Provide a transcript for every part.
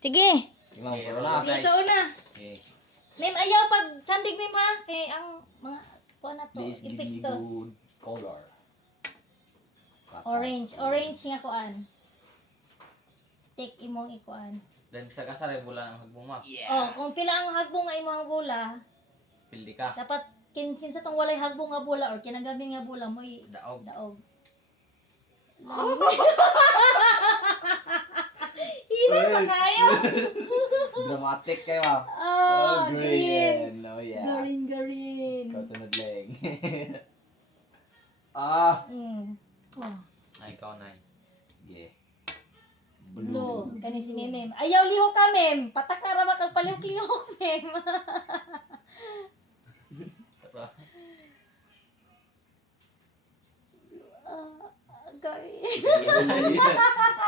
Sige. Imam, Okay, pero na. Sige, ikaw na. Okay. Ma'am, ayaw pag sandig ma'am ha. Kaya ang mga kuha na to. Please give me Epictus. good color. Orange. Orange nga kuan. Stick imong ikuan. Dan bisa kasar ya bulan ang hagbong map. Oh, kung pila ang hagbong nga imong bola, Pildi ka. dapat kinsa tong walay hagbong nga bola or kinagabi nga bola mo Daog. daog. Hindi pa kayo. Dramatic kayo ah. Oh, green. Oh yeah. Green. Kasunod lang. Ah. Oh, Ay, ikaw na. Yeah. blue. Kani si Mem. Ayaw liho ka, Mem. Patakara ba kag palihok-lihok, Mem. Tara. Guys.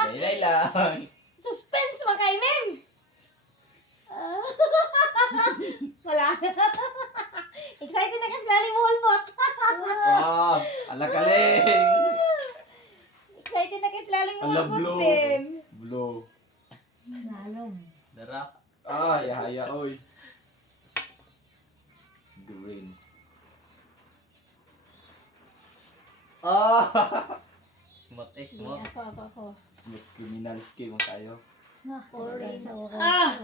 Laylay lang. Suspense ba kay Mem? Wala. Excited na kasi lali mo hulbot. Wow. Alakaling. Excited na kasi lali mo Ala, hulbot, blue. Mem. Blue. Lalong. Dara. Ah, yahaya oy. Green. Ah. Smooth eh, Sige, smooth. ako. Smooth criminal scheme ang tayo. Orange.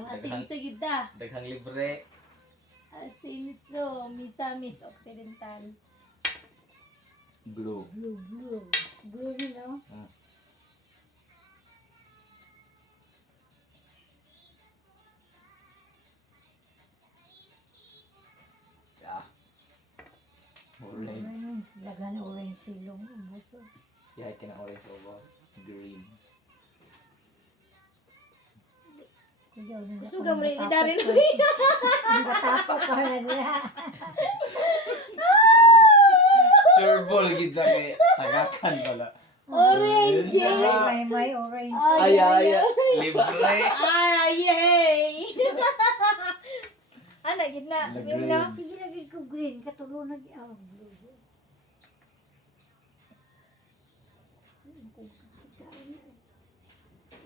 Asin sugid da. Daghang libre. Asinso, Misamis Occidental. Blue. Blue. Blue, no? Yeah. Orange. Lagan orange silong. Yeah, kina orange o boss. Greens. Suga mo rin, idarin. Matapos ko na niya. Surbol gid na kay tagakan pala. Orange! May orange. Ay ay. Libre. Yay! Ana, gitna. The Green na. green. Sige lagi ko green. Katulungan niya. Oh, blue.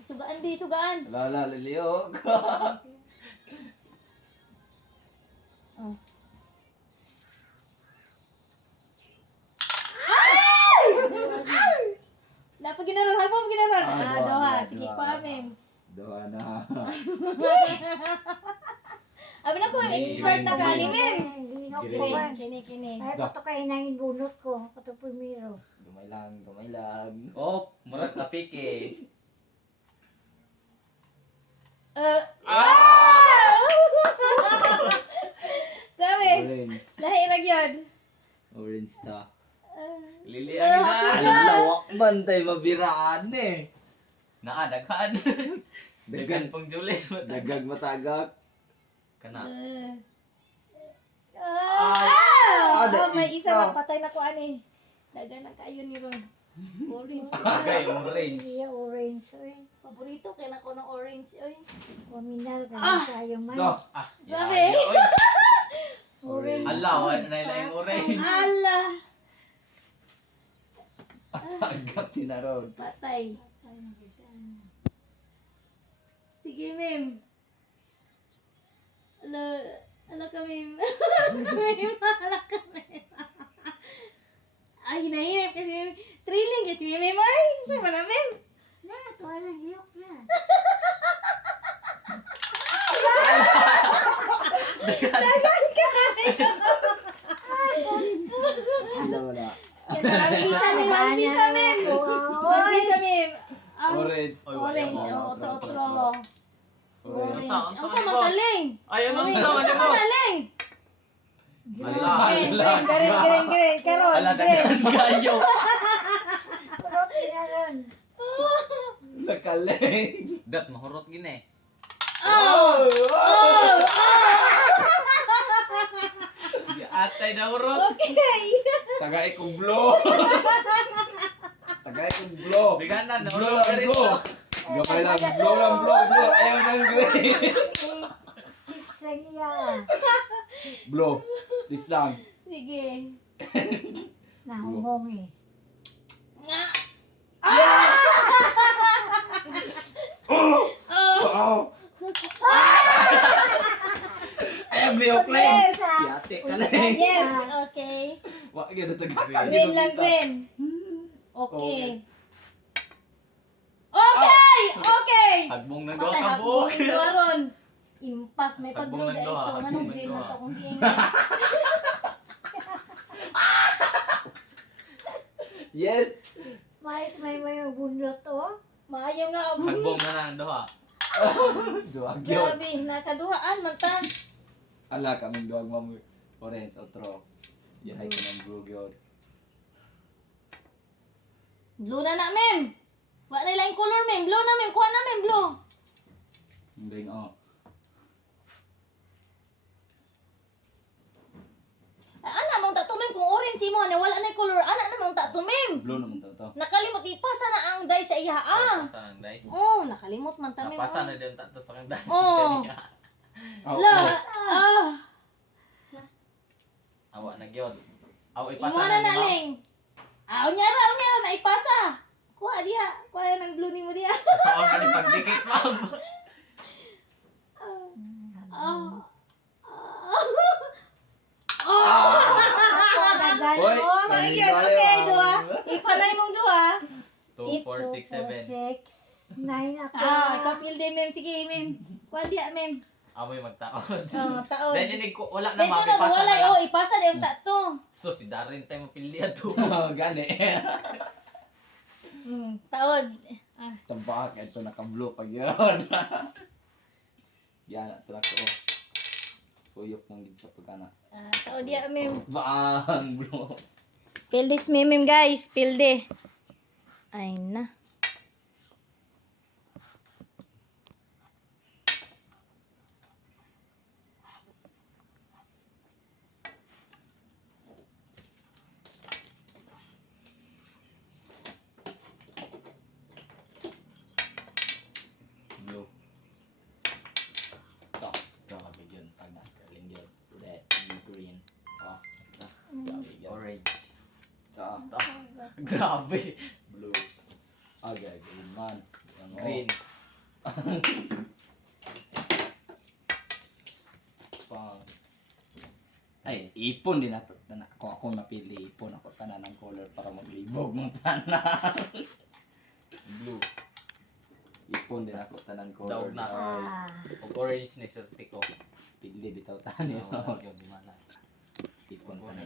Sugaan, di, sugaan. Lala liliog. Napag ginaron, habang ginaron. Ah, Doha. doha, Sige, doha. kuamin. Doha na. Abi na ko, expert na ka ni Mem. Linok ko Green. man. Kini. Ay, pato kayo na yung bunot ko. Pato primero. Gamay lang, gamay lang. Oh, murag kapike. Sabi, Orange. nahirag yun. Orange ta. Lili ang ina. Lawak man tay mabiraan eh. Naa, daghan. Daghan pang Julie. Dagag matagak. Kana. May isa. isa lang patay na ko ani. Dagan na kayo ni Ron. Orange. Okay, orange. Iya orange. Oy. Paborito kay nako ng orange oy. Paminal ka tayo man. Go. Ah, Grabe. yayo, oy. Orange. Ala, wala na yung orange. Ala, Agak tinaron. patay. Sige, Mem. Ala ka, Mem. Mem, ala ka, Mem. Ay, hinahinap kasi Mem. Thrilling kasi Mem. Ay, gusto mo na, Mem. Na, ito lang hiyok na. Dagan ka, Mem. Wala wala. Ang bisa, Mem. Ang bisa, Mem. Ang bisa, Mem. Ang Orange. Oy, wala orange. mo. Oh, otro. Orange. Orange. Ang Ang sa sa magaling. Ay, ano Orange. sa Ang sa ano mo? magaling. Ala. Green. Karon, Ala, green. daghan kayo. Pero tinaron. Nakaling. Dat, mahurot gini. Oh! Di atay na hurot. Okay. Tagay kong blow. Tagay kong blow. Biganan, Blow nahurot ka lang rin blow. Gamay lang. Blow lang blow. Ayaw ng green. Six lang iya. Blow. This lang. Sige. Nahumong eh. Nga. Wow. Ay, lihok lang. Yes. Yate ka na eh. Yes, okay. Wag gyud to Green lang, green. Okay. Okay! Okay! Hagbong ng duha Patay, ka hagbong buok. yung duha ron. Impas, may Hagbong pagluda ng duha, ito. hagbong Anong ng green duha. na ito kung green? Yes. May bunot oh. Maayaw nga ako. Hagbong na lang duha. Duwag yun. Grabe, nakaduhaan man ta. Ala kaming duwag mo orange otro. Yahay ko ng blue yun. Blue na na, mem. Wala na lang color, mem. Blue na, mem. Kuha na, mem. Blue. Hindi oh. Ana mong tato, mem. Kung orange mo, na wala na yung color. Ana na mong tato, mem. Blue naman to. Nakalimot, ipasa na ang dye sa iya. Napasa na guys. Oh, nakalimot man ta, mem. Napasa na din tato sa kanda. Oh. Oh, La. oh. Awa na gyud. Awa ipasa Imuha na na ni mo. naling. Unyara, na ipasa. Kuha diha. Kuha ng blue ni mo diha. Saan ka ni pagdikit, ma'am? Oh. Ako dagan Hoy, oh. kami Okay, tayo, okay, ah. duha. Ipanay mong duha. 2, 4, 6, 7. 6, 9 ako. Ikaw pilde, mem. Sige, mem. Kuha diha, mem. Amoy magtaon. Taon. Dahil dinig ko, wala na Then, sunod, mapipasa wala. na lang. Oh, ipasa diha yung tato. So, si Darin tayo mapilya to. Gani. Taon. Sampak ito naka-blue pag yun. Yan, ito na ko. Uyok mong gid sa pagkana. Taon diha, mem. Bang blue. Pilde si mem, guys. Pilde. Ay na. Blue. Ito. Grabe yun. Pag nakaling yun. Red and green. Oh. Grabe yun. Orange. Ito. Ito. Grabe. Blue. Okay, green man. Yan, oh. Green. Pang. Ay, ipon din nato. Kung ako napili, ipon ako tanan ng color para maglibog mong tanan. Blue. Ipon din ako tanan color. Daog na. Ah. Og orange na sa tiko. Pili bitaw tanan. Awa na gyud di manas. Ipon tanan.